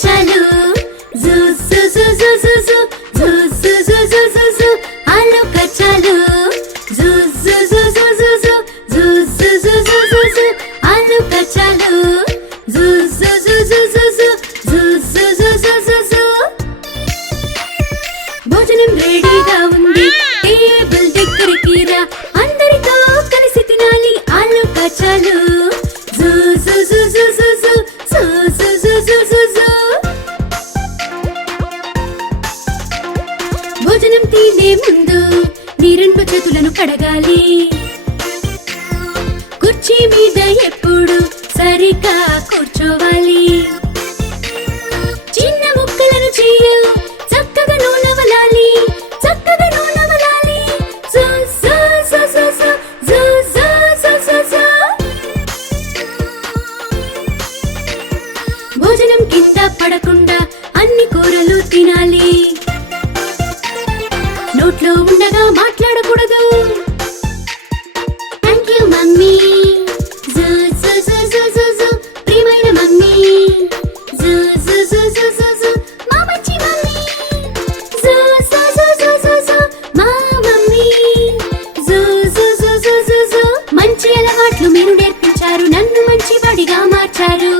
కచ్చాలు జూ జూ జూ జూ జూ జూ జూ జూ జూ జూ జూ ఆలు కచ్చాలు జూ జూ జూ జూ జూ జూ జూ జూ జూ జూ జూ ఆలు కచ్చాలు జూ జూ జూ జూ జూ జూ జూ జూ జూ జూ జూ భోజనం రెడీగా ఉంది టేబుల్ దగ్గరికి రా అందరితో కలిసి తినాలి ఆలు కచ్చాలు జూ జూ జూ జూ జూ జూ జూ జూ జూ జూ జూ భోజనం తినే ముందు నీ రెండు చేతులను కడగాలి కుర్చీ మీద ఎప్పుడు సరిగా కూర్చోవాలి చిన్న ముక్కలను చేయు చక్కగా నూనెవలాలి చక్కగా నూనెవలాలి జూ జూ జూ జూ జూ జూ జూ జూ జూ భోజనం కింద పడకుండా అన్ని కూరలు తినాలి నోట్లో ఉండగా మాట్లాడకూడదు థ్యాంక్ యూ మమ్మీ జూ జూ జూ జూ జూ జూ ప్రియమైన మమ్మీ జూ జూ జూ జూ జూ జూ మా మంచి మమ్మీ జూ జూ జూ జూ జూ జూ మా మమ్మీ జూ జూ జూ జూ జూ జూ మంచి అలవాట్లు మీరు నేర్పించారు నన్ను మంచివాడిగా మార్చారు